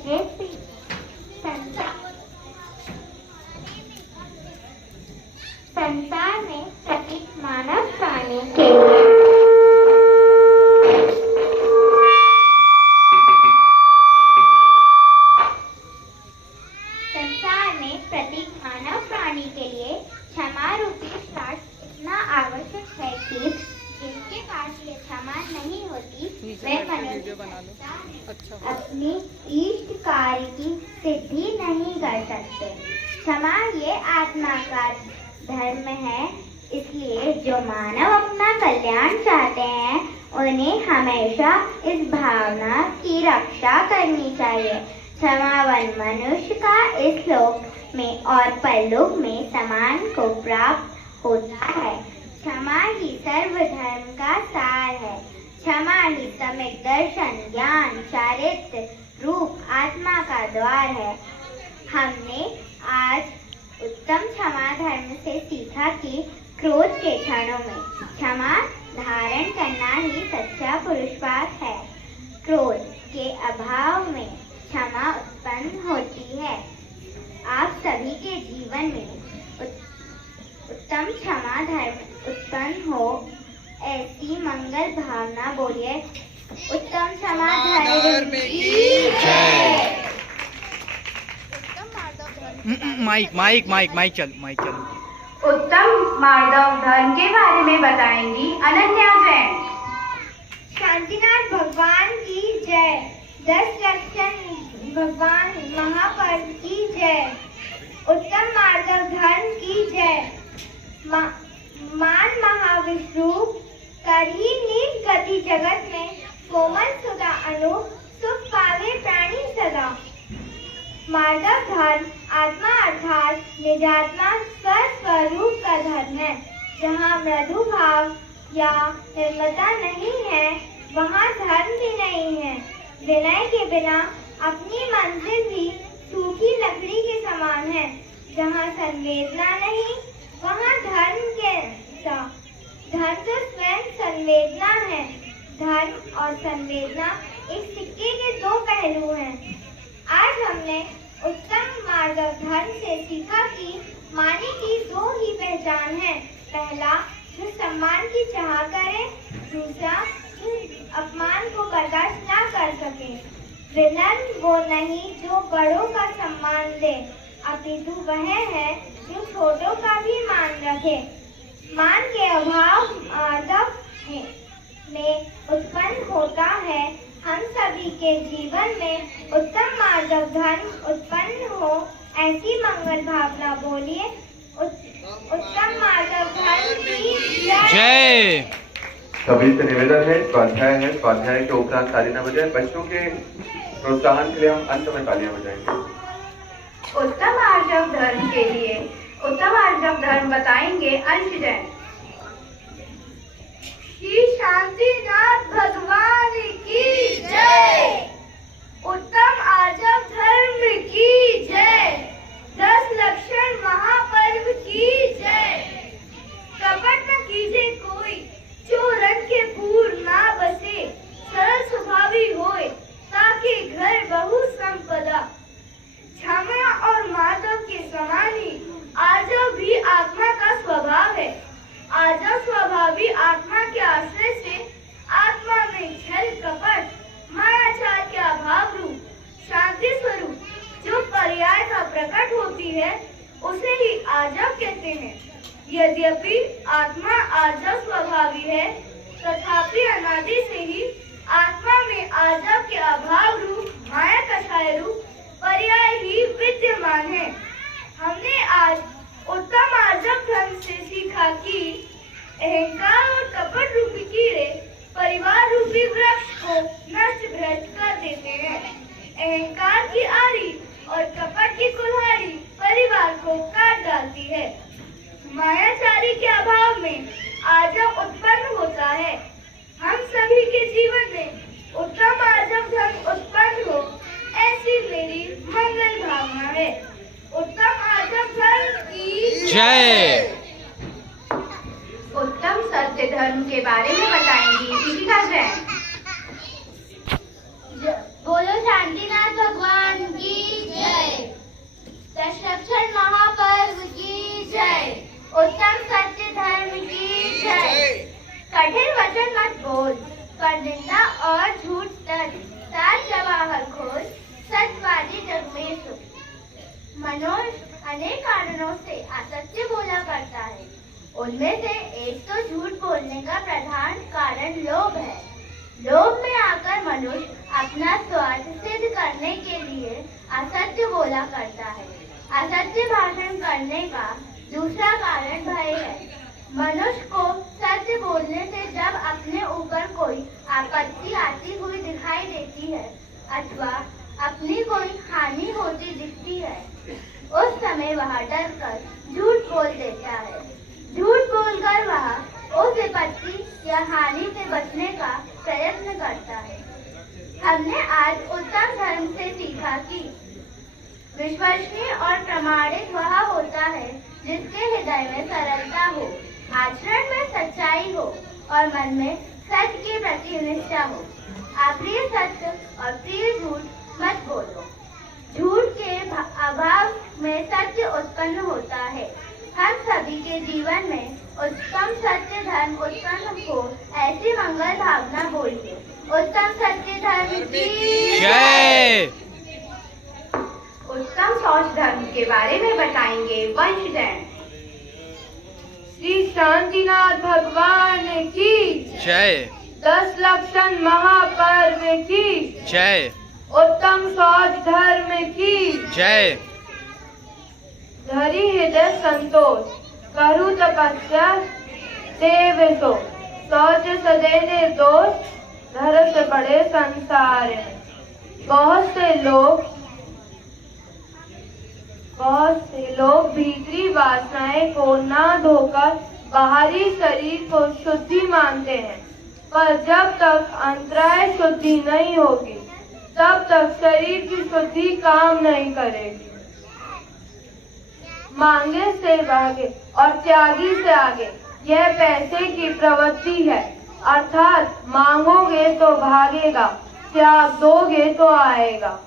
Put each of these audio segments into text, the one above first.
लीजिए संसार में प्रत्येक मानव प्राणी के लिए क्षमा रूपी शास्त्र इतना आवश्यक है कि जिनके पास ये क्षमा नहीं होती वे मनुष्य अपनी इष्ट कार्य की सिद्धि नहीं कर सकते। क्षमा ये आत्मा का धर्म है, इसलिए जो मानव अपना कल्याण चाहते हैं उन्हें हमेशा इस भावना की रक्षा करनी चाहिए। क्षमावान मनुष्य का इस लोक में और परलोक में सम्मान को प्राप्त होता है। क्षमा ही सर्वधर्म का सार है। क्षमा ही सम्यक दर्शन, ज्ञान, चारित्र रूप आत्मा का द्वार है। हमने आज उत्तम क्षमा धर्म से सीखा कि क्रोध के क्षणों में क्षमा धारण करना ही सच्चा पुरुषार्थ है। क्रोध के अभाव में क्षमा उत्पन्न होती है। आप सभी के जीवन में उत्तम क्षमा धर्म उत्पन्न हो, ऐसी मंगल भावना बोलिए। उत्तम क्षमा धर्म की जय। माइक चलो। उत्तम माधव धर्म के बारे में बताएंगी अनन्या जैन। शांतिनाथ भगवान की जय। 10 लक्षण भगवान महापर्व की जय। उत्तम माधव धर्म की जय। मान महाविष्णु करही नीच गति जगत में कोमल सुधा अनु सुख पावे प्राणी सदा। माधव धर्म आत्मा अर्थात निजात्मा स्वस्वरूप का धर्म है। जहाँ मृदु भाव या निर्मलता नहीं है वहाँ धर्म भी नहीं है। विनय के बिना अपनी मंजिल भी सूखी लकड़ी के समान है। जहाँ संवेदना नहीं वहाँ धर्म तो स्वयं संवेदना है। धर्म और संवेदना एक सिक्के के 2 पहलू हैं। आज हमने उत्तम माधव धर्म से सीखा कि माने की 2 ही पहचान है। पहला, जो सम्मान की चाह करे। दूसरा, जो अपमान को बर्दाश्त ना कर सके। विनम्र वो नहीं जो बड़ों का सम्मान दे, अपितु वह है जो छोटों का भी मान रखे। मान के अभाव आदब में उत्पन्न होता है। हम सभी के जीवन में उत्तम माधव धर्म उत्पन्न हो, ऐसी मंगल भावना बोलिए। उत्तम माधव धर्म की जय। सभी से निवेदन है, स्वाध्याय है। स्वाध्याय के उपरांत ताली न बजाएं। बच्चों के प्रोत्साहन के लिए हम अंत में तालियां बजाएंगे। उत्तम आर्जव धर्म के लिए उत्तम आर्जव धर्म बताएंगे अंश जैन। श्री शांतिनाथ भगवान की जय। उत्तम आर्जव धर्म की जय। 10 लक्षण महापर्व की जय। कपट न कीजे कोई, जो रंग के पूर ना बसे। सरल स्वभावी होए, ताकि घर बहु संपदा। क्षमा और माधव के समान ही आर्जव भी आत्मा का स्वभाव है। आर्जव स्वभावी आत्मा के आश्रय से आत्मा में छल कपट मायाचार के अभाव रूप शांति स्वरूप जो पर्याय का प्रकट होती है उसे ही आर्जव कहते हैं। यद्यपि आत्मा आर्जव स्वभावी है, तथापि अनादि से ही आत्मा में आर्जव के अभाव रूप माया कषाय रूप पर्याय ही विद्यमान है। हमने आज उत्तम आर्जव धर्म से सीखा कि अहंकार और कपट रूपी कीड़े परिवार रूपी वृक्ष को नष्ट भ्रष्ट कर देते हैं। अहंकार की आरी और कपट की कुल्हाड़ी परिवार को काट डालती है। मायाचारी के अभाव में आर्जव उत्पन्न होता है। हम सभी के जीवन में उत्तम आर्जव धर्म उत्पन्न हो, ऐसी मेरी मंगल भावना है। उत्तम आर्जव धर्म की जय। उत्तम सत्य धर्म के बारे में बताएंगी शिखिका जैन। बोलो शांतिनाथ भगवान अनेक कारणों से असत्य बोला करता है। उनमें से एक तो झूठ बोलने का प्रधान कारण लोभ है। लोभ में आकर मनुष्य अपना स्वार्थ सिद्ध करने के लिए असत्य बोला करता है। असत्य भाषण करने का दूसरा कारण भय है। मनुष्य को सत्य बोलने से जब अपने ऊपर कोई आपत्ति आती हुई दिखाई देती है अथवा अपनी कोई हानि होती दिखती है, उस समय वह डरकर झूठ बोल देता है। झूठ बोलकर वह उस विपत्ति या हानि से बचने का प्रयत्न करता है। हमने आज उत्तम धर्म से सीखा कि विश्वसनीय और प्रमाणित वह होता है जिसके हृदय में सरलता हो, आचरण में सच्चाई हो और मन में सत्य के प्रति निष्ठा हो। अप्रिय सत्य और प्रिय झूठ मत बोलो। झूठ के अभाव में सत्य उत्पन्न होता है। हम सभी के जीवन में उत्तम सत्य धर्म उत्पन्न हो, ऐसी मंगल भावना बोलिए। उत्तम सत्य धर्म की जय। उत्तम शौच धर्म के बारे में बताएंगे वंशजन। श्री शांतिनाथ भगवान की जय। 10 लक्षण महापर्व की जय। उत्तम शौच धर्म की जय। धरि हृदय संतोष, करु तपस्या देव सो, शौच सदै निर्दोष, धर्म से बड़े संसार में। बहुत से लोग भीतरी वासनाएं को ना धोकर बाहरी शरीर को शुद्धि मानते हैं, पर जब तक अंतराय शुद्धि नहीं होगी तब तक शरीर की शुद्धि काम नहीं करेगी। मांगे से भागे और त्यागी से आगे, यह पैसे की प्रवृत्ति है। अर्थात मांगोगे तो भागेगा, त्याग दोगे तो आएगा।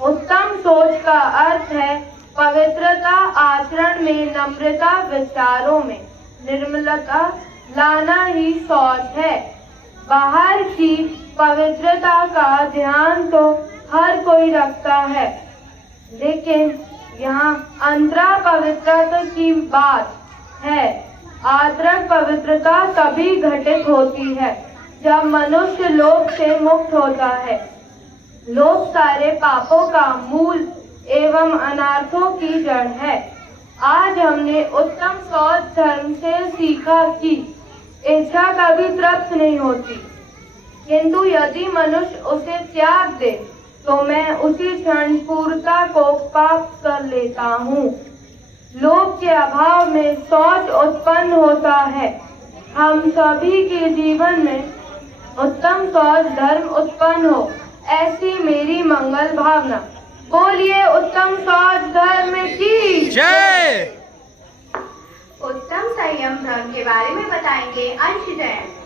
उत्तम सोच का अर्थ है पवित्रता आचरण में, नम्रता विचारों में, निर्मलता लाना ही शौच है। बाहर की पवित्रता का ध्यान तो हर कोई रखता है, लेकिन यहाँ अंतरा पवित्रता की बात है। आंतरिक पवित्रता तभी घटित होती है जब मनुष्य लोभ से मुक्त होता है। लोभ सारे पापों का मूल एवं अनर्थों की जड़ है। आज हमने उत्तम शौच धर्म से सीखा कि इच्छा कभी तृप्त नहीं होती, किंतु यदि मनुष्य उसे त्याग दे तो मैं उसी क्षण पूर्णता को प्राप्त कर लेता हूँ। लोभ के अभाव में शौच उत्पन्न होता है। हम सभी के जीवन में उत्तम शौच धर्म उत्पन्न हो, ऐसी मेरी मंगल भावना। बोलिए उत्तम शौच धर्म की जय। उत्तम संयम धर्म के बारे में बताएंगे अंशजन।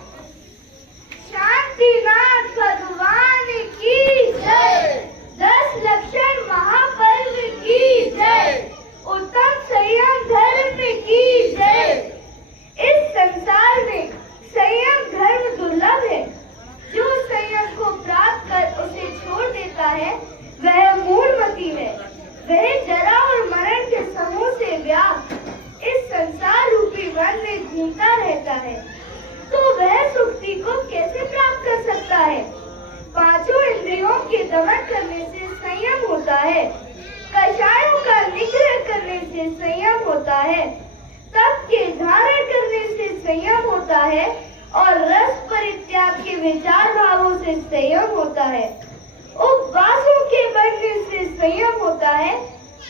शांतिनाथ भगवान की जय। 10 लक्षण महापर्व की जय। उत्तम संयम धर्म की जय। इस संसार में संयम धर्म दुर्लभ है। जो संयम को प्राप्त कर उसे छोड़ देता है वह मूढ़मती है। वह जरा और मरण के समूह से व्याप्त इस संसार रूपी वन में घूमता रहता है, तो वह सुक्ति को कैसे प्राप्त कर सकता है? 5 इंद्रियों के दमन करने से संयम होता है, कषायों का निग्रह करने से संयम होता है, तप के धारण करने से संयम होता है और रस परित्याग के विचार भावों से संयम होता है। उपवासों के बढ़ने से संयम होता है,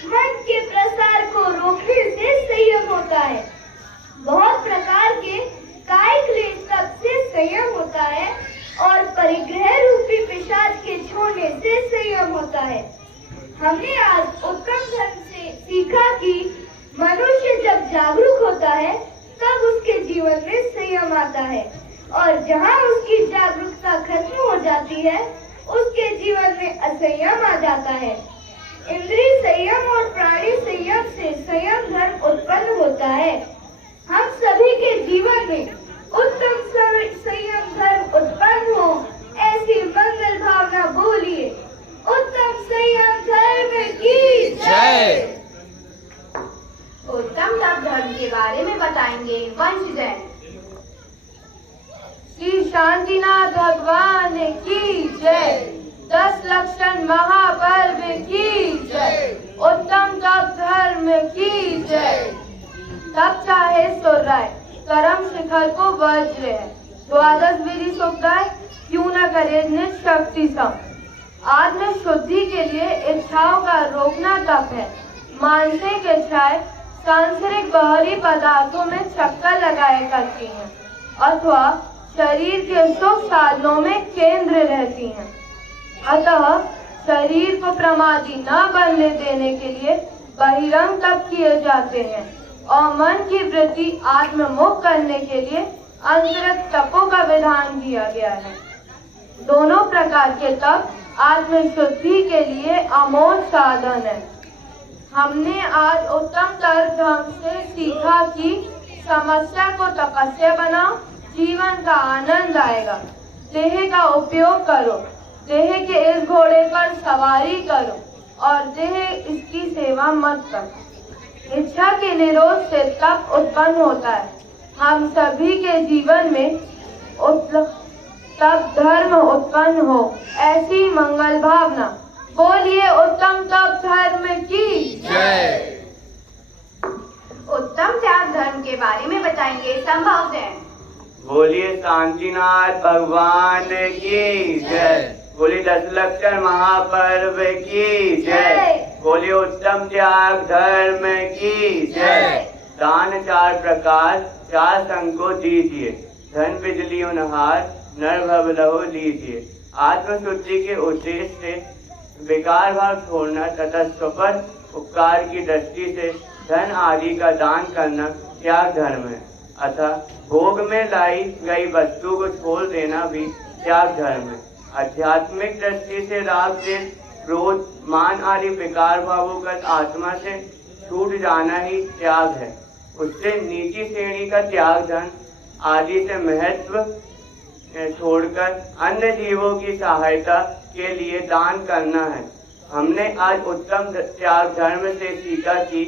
मन के प्रसार को रोकने से संयम होता है, बहुत प्रकार के कायिक क्लेश तप से संयम होता है और परिग्रह रूपी पिशाच के छोड़ने से संयम होता है। हमने आज उत्तम धर्म से सीखा कि मनुष्य जब जागरूक होता है तब उसके जीवन में संयम आता है, और जहाँ उसकी जागरूकता खत्म हो जाती है उसके जीवन में असंयम आ जाता है। इंद्रिय संयम और प्राणी संयम से संयम धर्म उत्पन्न होता है। हम सभी के जीवन में उत्तम संयम धर्म उत्पन्न हो, ऐसी मंगल भावना बोलिए। उत्तम संयम धर्म की जय। बताएंगे वंशजन। श्री शांतिनाथ भगवान की जय। 10 लक्षण महापर्व की जय। उत्तम तप धर्म की जय। तप चाहे सुरराय, कर्म शिखर को वज्र है। 12 विधि सुखदाय, क्यों न करे निज शक्ति सम। आत्म शुद्धि के लिए इच्छाओं का रोकना तप है। मानसिक इच्छाएं सांसारिक बाहरी पदार्थों में चक्कर लगाए करती हैं अथवा शरीर के सुख साधनों में केंद्र रहती हैं। अतः शरीर को प्रमादी न बनने देने के लिए बहिरंग तप किए जाते हैं और मन की वृत्ति आत्ममुख करने के लिए अंतरंग तपों का विधान किया गया है। दोनों प्रकार के तप आत्मशुद्धि के लिए अमोघ साधन है। हमने आज उत्तमतर ढंग से सीखा कि समस्या को तपस्या बनाओ, जीवन का आनंद आएगा। देह का उपयोग करो, देह के इस घोड़े पर सवारी करो और देह इसकी सेवा मत करो। इच्छा के निरोध से तप उत्पन्न होता है। हम सभी के जीवन में तप धर्म उत्पन्न हो, ऐसी मंगल भावना। बोलिए उत्तम तप धर्म की जय। उत्तम त्याग धर्म के बारे में बताएंगे संभव जैन। बोलिए शांतिनाथ भगवान की जय। बोलिए 10 लक्षण महापर्व की जय। बोलिए उत्तम त्याग धर्म की जय। दान 4 प्रकार 4 संग को दीजिए, धन बिजली उनहार नर भव लहो लीजिए। आत्मशुद्धि के उद्देश्य से विकार भाव छोड़ना तथा स्वपर उपकार की दृष्टि से धन आदि का दान करना त्याग धर्म है। अतः भोग में लाई गई वस्तु को छोड़ देना भी त्याग धर्म है। आध्यात्मिक दृष्टि से राग से क्रोध मान आदि विकार भावों का आत्मा से छूट जाना ही त्याग है। उससे नीची श्रेणी का त्याग धन आदि से महत्व छोड़कर अन्य जीवों की सहायता के लिए दान करना है। हमने आज उत्तम त्याग धर्म से सीखा कि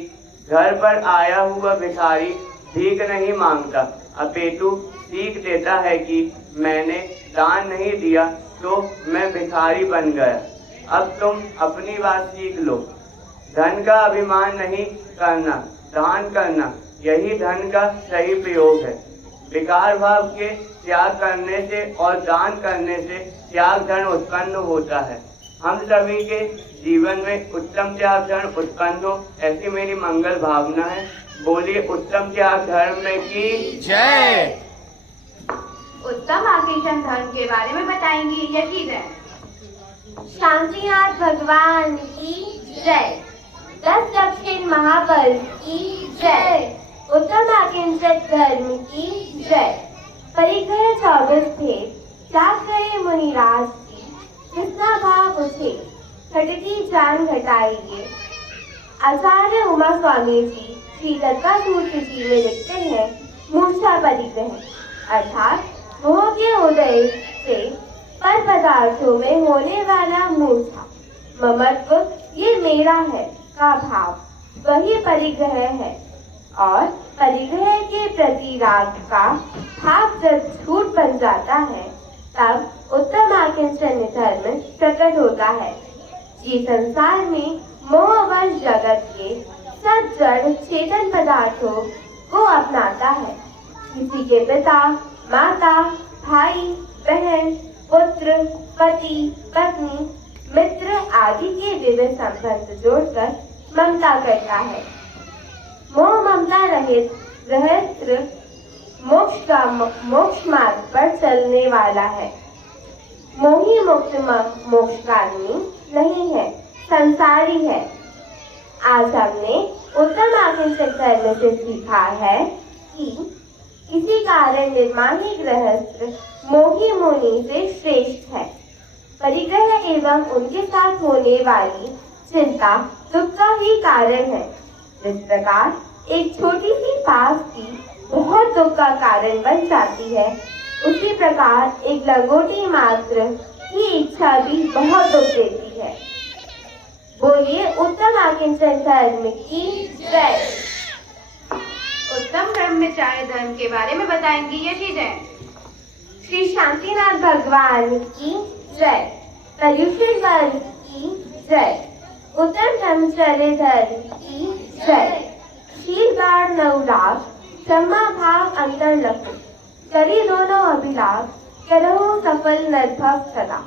घर पर आया हुआ भिखारी भीख नहीं मांगता, अपितु सीख देता है कि मैंने दान नहीं दिया तो मैं भिखारी बन गया। अब तुम अपनी बात सीख लो। धन का अभिमान नहीं करना, दान करना, यही धन का सही प्रयोग है। विकार भाव के त्याग करने से और दान करने से त्याग धर्म उत्पन्न होता है। हम सभी के जीवन में उत्तम त्याग धर्म उत्पन्न हो, ऐसी मेरी मंगल भावना है। बोलिए उत्तम त्याग धर्म की जय। उत्तम आकेशन धर्म के बारे में बताएंगी यकीनन। शांतिनाथ भगवान की जय। 10 लक्षण महापर्व की जय। उत्तम आकिंचक धर्म की जय। परिग्रह 24 थे, त्याग करे मुनिराज की, जितना भाव उसे घटती जान घटाइए। आचार्य उमा स्वामी जी श्री लता सूत्र जी में लिखते हैं, मूर्छा परिग्रह अर्थात मोह के उदय से पर पदार्थों में होने वाला मूर्छा, ममत्व ये मेरा है का भाव वही परिग्रह है। और परिग्रह के प्रति राग का भाव जब छूट बन जाता है तब उत्तम आकिंचन धर्म प्रकट होता है। ये संसार में मोहवश जगत के सब जड़ चेतन पदार्थों को अपनाता है। किसी के पिता, माता, भाई, बहन, पुत्र, पति, पत्नी, मित्र आदि के विविध संबंध जोड़कर ममता करता है। मोह ममता रहित रहस्य मोक्ष मार्ग पर चलने वाला है। मोही मुक्त मोक्षगामी नहीं है, संसारी है। आज हमने उत्तम आकिंचक धर्म से सीखा है कि किसी कारण निर्माणी गृहस्थ मोही मुनि से श्रेष्ठ है। परिग्रह एवं उनके साथ होने वाली चिंता दुख का ही कारण है। जिस प्रकार एक छोटी सी पास की बहुत दुख का कारण बन जाती है, उसी प्रकार एक लंगोटी मात्र की इच्छा भी बहुत दुख देती है। बोलिए उत्तम आकिंचन धर्म की जय। उत्तम ब्रह्मचार्य धर्म के बारे में बताएंगी यशी जैन। श्री शांतिनाथ भगवान की जय। पर्युषण वर्ग की जय। उत्तम ब्रह्मचर्य धर्म की जय। शील बाढ़ नवलाभ क्षमा भाव अंतर लखो करी दोनों अभिलाष करहो सफल निर्भव सदा।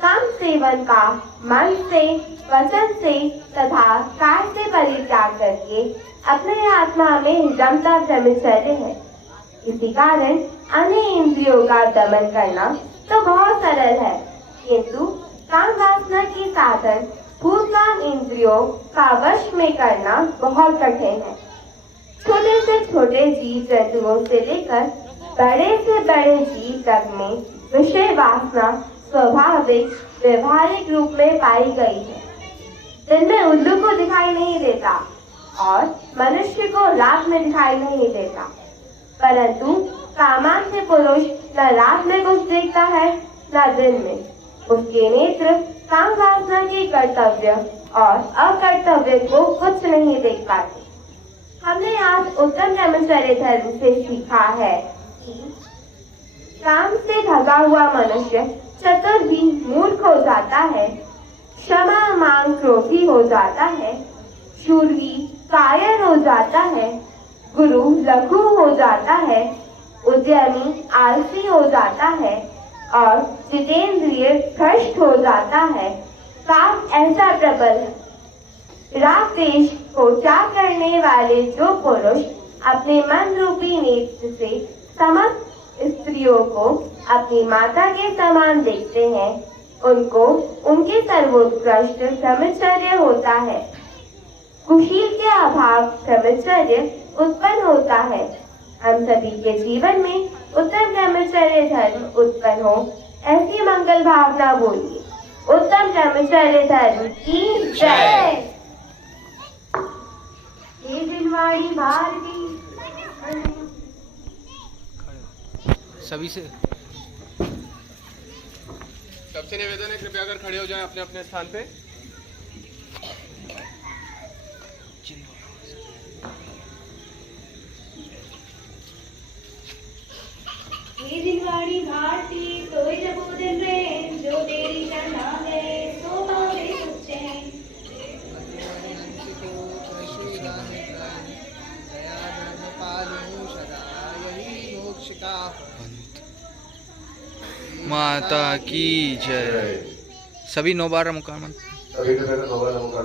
काम सेवन का मन से वचन से तथा काय से परित्याग करके अपने आत्मा में रमता ब्रह्मचर्य है। इसी कारण अन्य इंद्रियों का दमन करना तो बहुत सरल है, किंतु काम वासना की साधन भूतकाम इंद्रियों का वश में करना बहुत कठिन है। छोटे से छोटे जीव जंतुओं से लेकर बड़े से बड़े जीव तक में विषय वासना स्वाभाविक व्यवहारिक रूप में पाई गई है। दिन में उल्लू को दिखाई नहीं देता और मनुष्य को रात में दिखाई नहीं देता, परंतु सामान्य पुरुष न रात में कुछ देखता है न दिन में। उसके नेत्र काम वासना की कर्तव्य और अकर्तव्य को कुछ नहीं देख पाते। हमने आज उत्तम ब्रह्मचर्य धर्म से सीखा है कि काम से भगा हुआ मनुष्य चतुर भी मूर्ख हो जाता है, क्षमा मांग क्रोधी हो जाता है, शूरवीर कायर हो जाता है, गुरु लघु हो जाता है, उद्यमी आलसी हो जाता है और जितेंद्रिय भ्रष्ट हो जाता है। काम ऐसा प्रबल है। राग देश को त्याग करने वाले जो पुरुष अपने मन रूपी नेत्र से समस्त स्त्रियों को अपनी माता के समान देखते हैं, उनको उनके सर्वोत्कृष्ट ब्रह्मचर्य होता है। कुशील के अभाव ब्रह्मचर्य उत्पन्न होता है। हम सभी के जीवन में उत्तम ब्रह्मचर्य धर्म उत्पन्न हो, ऐसी मंगल भावना बोलिए। उत्तम ब्रह्मचर्य धर्म की जय। हे दिलवाड़ी भारती। सभी से सबसे निवेदन है कृपया अगर खड़े हो जाएं अपने अपने स्थान पे। हे दिलवाड़ी भारती सोई जब दिन में जो तेरी शरणा है सो पावे सच्चे। माता की जय। सभी 9 बार मुकाम सभी के नवल नमोकार